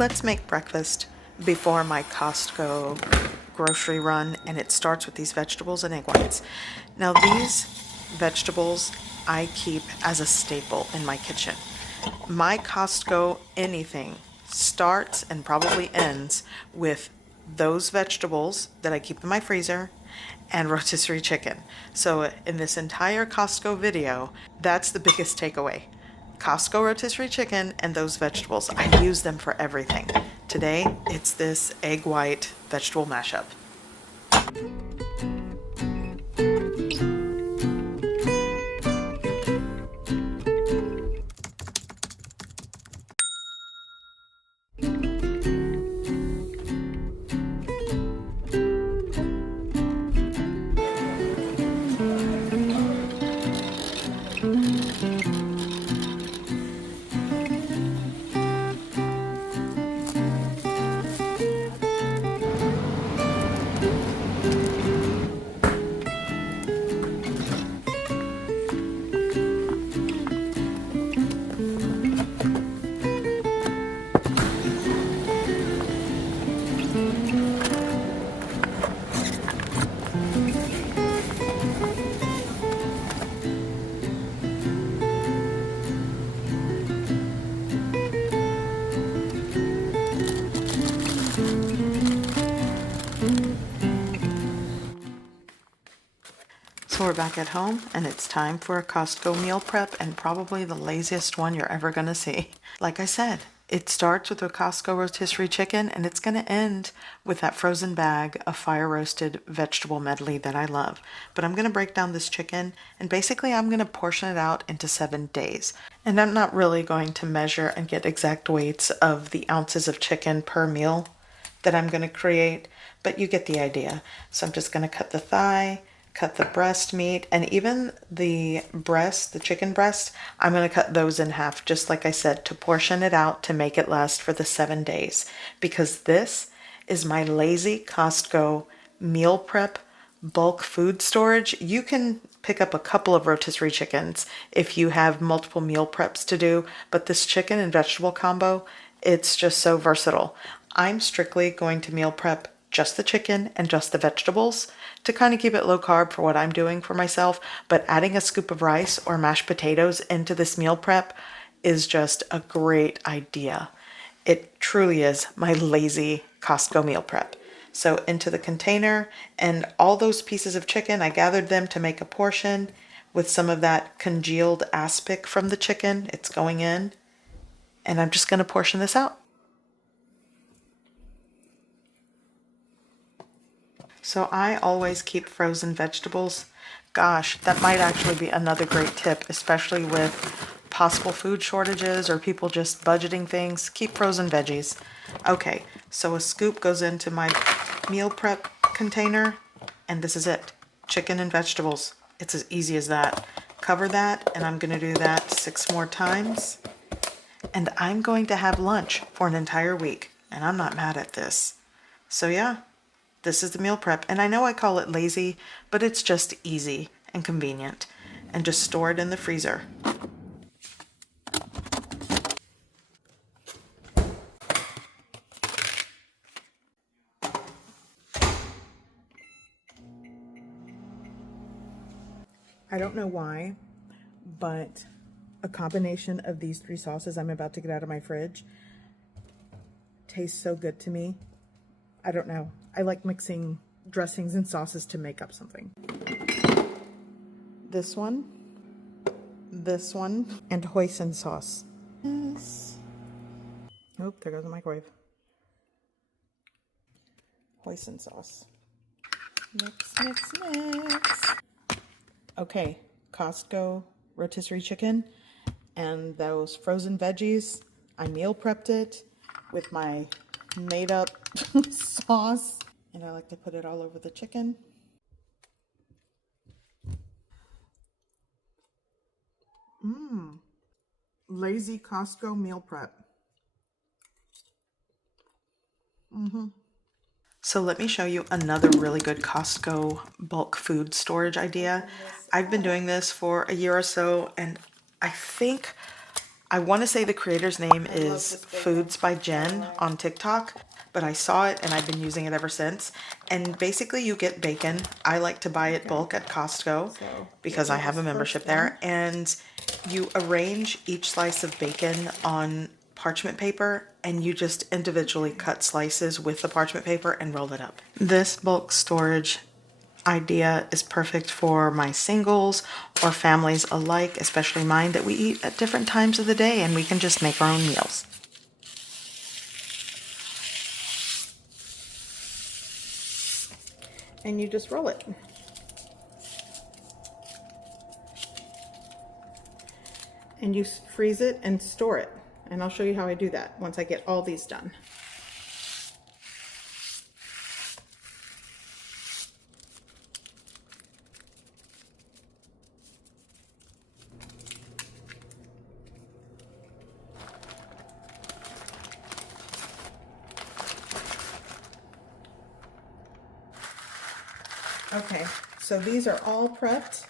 Let's make breakfast before my Costco grocery run, and it starts with these vegetables and egg whites. Now these vegetables I keep as a staple in my kitchen. My Costco anything starts and probably ends with those vegetables that I keep in my freezer and rotisserie chicken. So in this entire Costco video, that's the biggest takeaway. Costco rotisserie chicken and those vegetables. I use them for everything. Today, it's this egg white vegetable mashup. So we're back at home, and it's time for a Costco meal prep, and probably the laziest one you're ever gonna see. Like I said, it starts with a Costco rotisserie chicken, and it's gonna end with that frozen bag of fire roasted vegetable medley that I love. But I'm gonna break down this chicken, and basically I'm gonna portion it out into 7 days. And I'm not really going to measure and get exact weights of the ounces of chicken per meal that I'm gonna create, but you get the idea. So I'm just gonna cut the thigh, cut the breast meat, and even the breast, the chicken breast, I'm going to cut those in half, just like I said, to portion it out to make it last for the 7 days. Because this is my lazy Costco meal prep bulk food storage. You can pick up a couple of rotisserie chickens if you have multiple meal preps to do, but this chicken and vegetable combo, it's just so versatile. I'm strictly going to meal prep just the chicken and just the vegetables to kind of keep it low carb for what I'm doing for myself, but adding a scoop of rice or mashed potatoes into this meal prep is just a great idea. It truly is my lazy Costco meal prep. So into the container, and all those pieces of chicken, I gathered them to make a portion with some of that congealed aspic from the chicken. It's going in, and I'm just going to portion this out. So I always keep frozen vegetables. Gosh, that might actually be another great tip, especially with possible food shortages or people just budgeting things. Keep frozen veggies. Okay, so a scoop goes into my meal prep container, and this is it. Chicken and vegetables. It's as easy as that. Cover that, and I'm going to do that 6 more times. And I'm going to have lunch for an entire week, and I'm not mad at this. So yeah. This is the meal prep, and I know I call it lazy, but it's just easy and convenient, and just store it in the freezer. I don't know why, but a combination of these 3 sauces I'm about to get out of my fridge tastes so good to me. I don't know. I like mixing dressings and sauces to make up something. This one, and hoisin sauce. Yes. Oh, there goes the microwave. Hoisin sauce. Mix. Okay, Costco rotisserie chicken and those frozen veggies. I meal prepped it with my made up sauce, and I like to put it all over the chicken. Lazy Costco meal prep. So let me show you another really good Costco bulk food storage idea. I've been doing this for a year or so, and I think I want to say the creator's name is Foods by Jen on TikTok, but I saw it and I've been using it ever since. And basically you get bacon. I like to buy it bulk at Costco because I have a membership there. And you arrange each slice of bacon on parchment paper and you just individually cut slices with the parchment paper and roll it up. This bulk storage idea is perfect for my singles or families alike, especially mine that we eat at different times of the day and we can just make our own meals. And you just roll it. And you freeze it and store it. And I'll show you how I do that once I get all these done. Okay, so these are all prepped.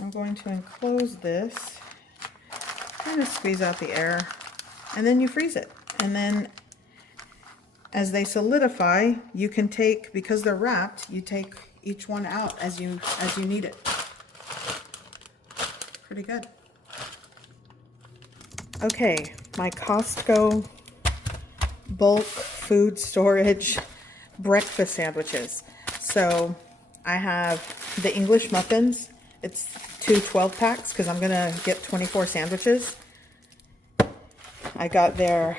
I'm going to enclose this, kind of squeeze out the air, and then you freeze it. And then as they solidify, you can take, because they're wrapped, you take each one out as you need it. Pretty good. Okay, my Costco Bulk Food Storage breakfast sandwiches. So I have the English muffins. It's 2 12-packs because I'm gonna get 24 sandwiches. I got their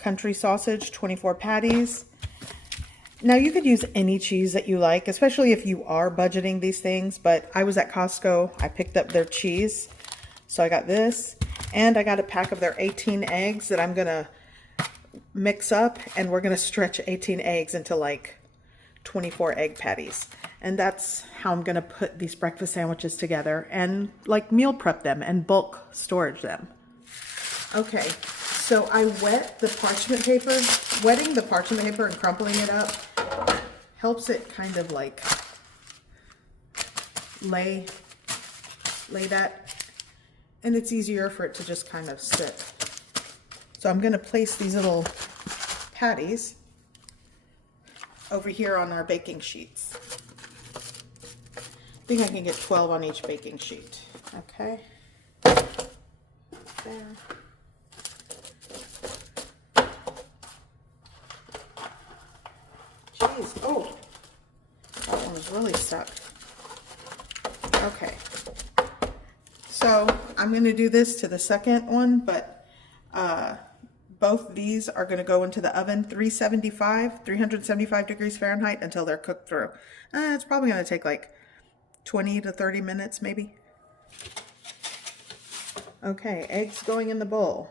country sausage, 24 patties. Now you could use any cheese that you like, especially if you are budgeting these things, but I was at Costco, I picked up their cheese. So I got this, and I got a pack of their 18 eggs that I'm gonna mix up, and we're gonna stretch 18 eggs into like 24 egg patties. And that's how I'm gonna put these breakfast sandwiches together and like meal prep them and bulk storage them. Okay, so I wet the parchment paper. Wetting the parchment paper and crumpling it up helps it kind of like lay that, and it's easier for it to just kind of sit. So I'm gonna place these little patties over here on our baking sheets. I think I can get 12 on each baking sheet. Okay. There. Jeez, oh, that one was really stuck. Okay. So I'm gonna do this to the second one, but both these are going to go into the oven 375 degrees Fahrenheit until they're cooked through. It's probably going to take like 20 to 30 minutes maybe. Okay, eggs going in the bowl.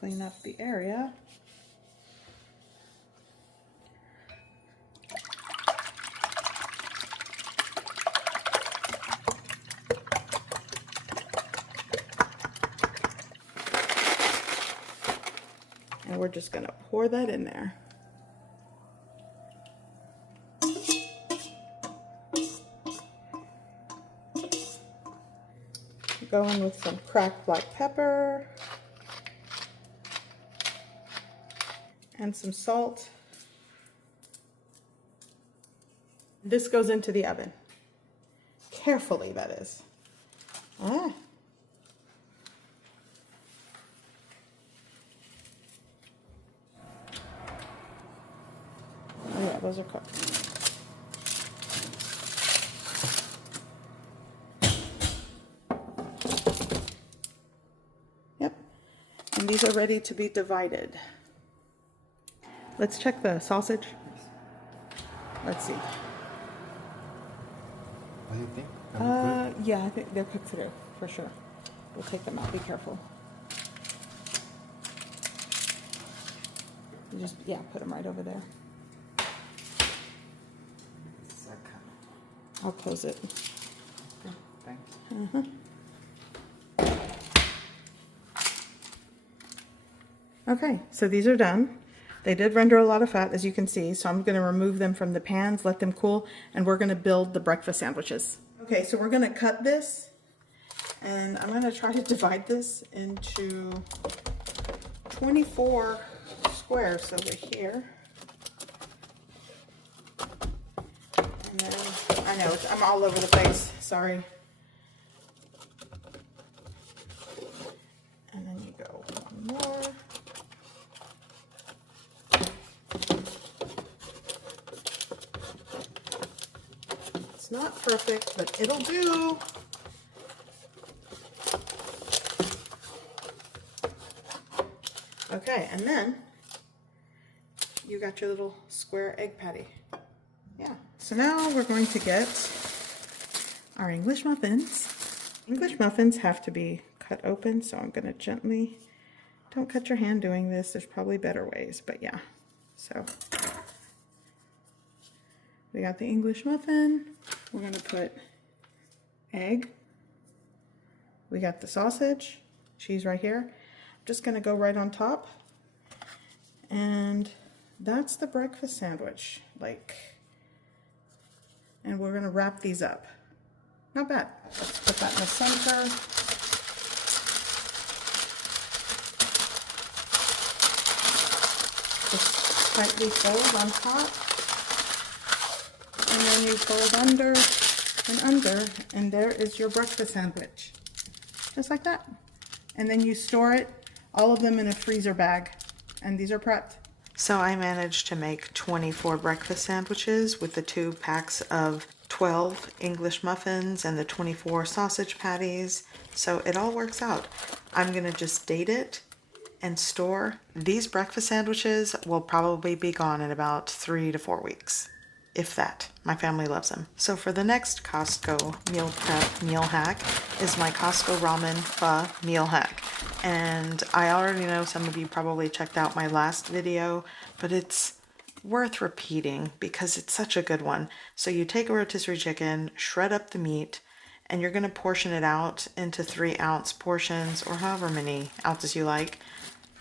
Clean up the area. And we're just going to pour that in there. Go in with some cracked black pepper. And some salt. This goes into the oven. Carefully, that is. Oh yeah, those are cooked. Yep. And these are ready to be divided. Let's check the sausage. Let's see. What do you think? Yeah, I think they're cooked through, for sure. We'll take them out, be careful. You just, yeah, put them right over there. I'll close it. Thanks. Okay, so these are done. They did render a lot of fat, as you can see, so I'm going to remove them from the pans, let them cool, and we're going to build the breakfast sandwiches. Okay, so we're going to cut this, and I'm going to try to divide this into 24 squares over here. And then, I know, I'm all over the place, sorry. And then you go one more. It's not perfect, but it'll do. Okay, and then you got your little square egg patty. Yeah, so now we're going to get our English muffins. English muffins have to be cut open, so I'm going to gently, don't cut your hand doing this, there's probably better ways, but yeah. So we got the English muffin, we're going to put egg, we got the sausage, cheese right here. I'm just going to go right on top, and that's the breakfast sandwich, and we're going to wrap these up. Not bad. Let's put that in the center. Just tightly fold on top. And then you fold under and under, and there is your breakfast sandwich. Just like that. And then you store it, all of them in a freezer bag. And these are prepped. So I managed to make 24 breakfast sandwiches with the 2 packs of 12 English muffins and the 24 sausage patties. So it all works out. I'm going to just date it and store. These breakfast sandwiches will probably be gone in about 3 to 4 weeks. If that. My family loves them. So for the next Costco meal prep meal hack is my Costco Ramen Pho meal hack. And I already know some of you probably checked out my last video, but it's worth repeating because it's such a good one. So you take a rotisserie chicken, shred up the meat, and you're going to portion it out into 3-ounce portions or however many ounces you like.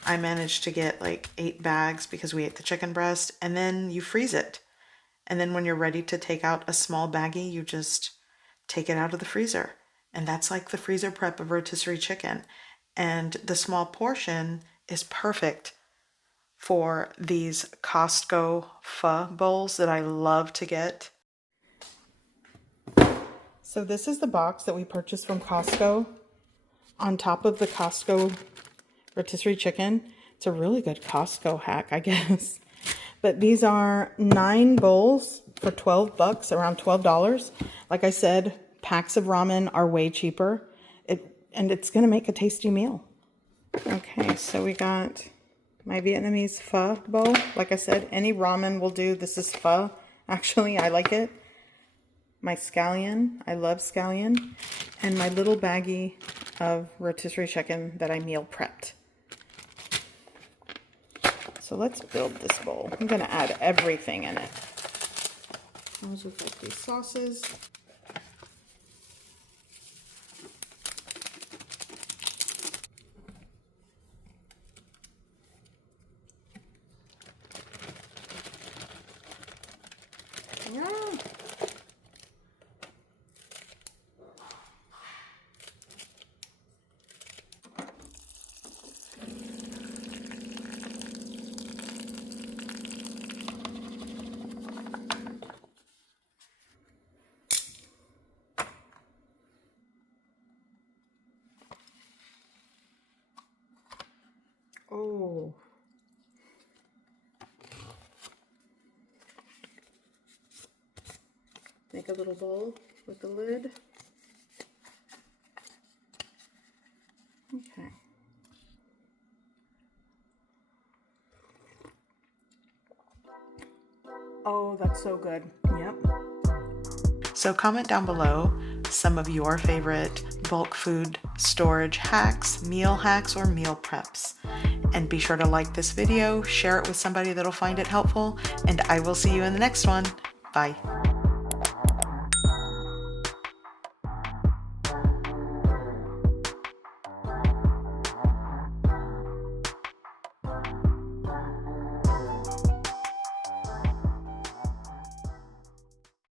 I managed to get like 8 bags because we ate the chicken breast, and then you freeze it. And then when you're ready to take out a small baggie, you just take it out of the freezer. And that's like the freezer prep of rotisserie chicken. And the small portion is perfect for these Costco pho bowls that I love to get. So this is the box that we purchased from Costco on top of the Costco rotisserie chicken. It's a really good Costco hack, I guess. But these are 9 bowls for $12, around $12. Like I said, packs of ramen are way cheaper. And it's going to make a tasty meal. Okay, so we got my Vietnamese pho bowl. Like I said, any ramen will do. This is pho. Actually, I like it. My scallion. I love scallion. And my little baggie of rotisserie chicken that I meal prepped. So let's build this bowl. I'm going to add everything in it. Comes with like these sauces. Yeah. Oh. Make a little bowl with the lid. Okay. Oh, that's so good. Yep. So comment down below some of your favorite bulk food storage hacks, meal hacks, or meal preps. And be sure to like this video, share it with somebody that'll find it helpful, and I will see you in the next one. Bye.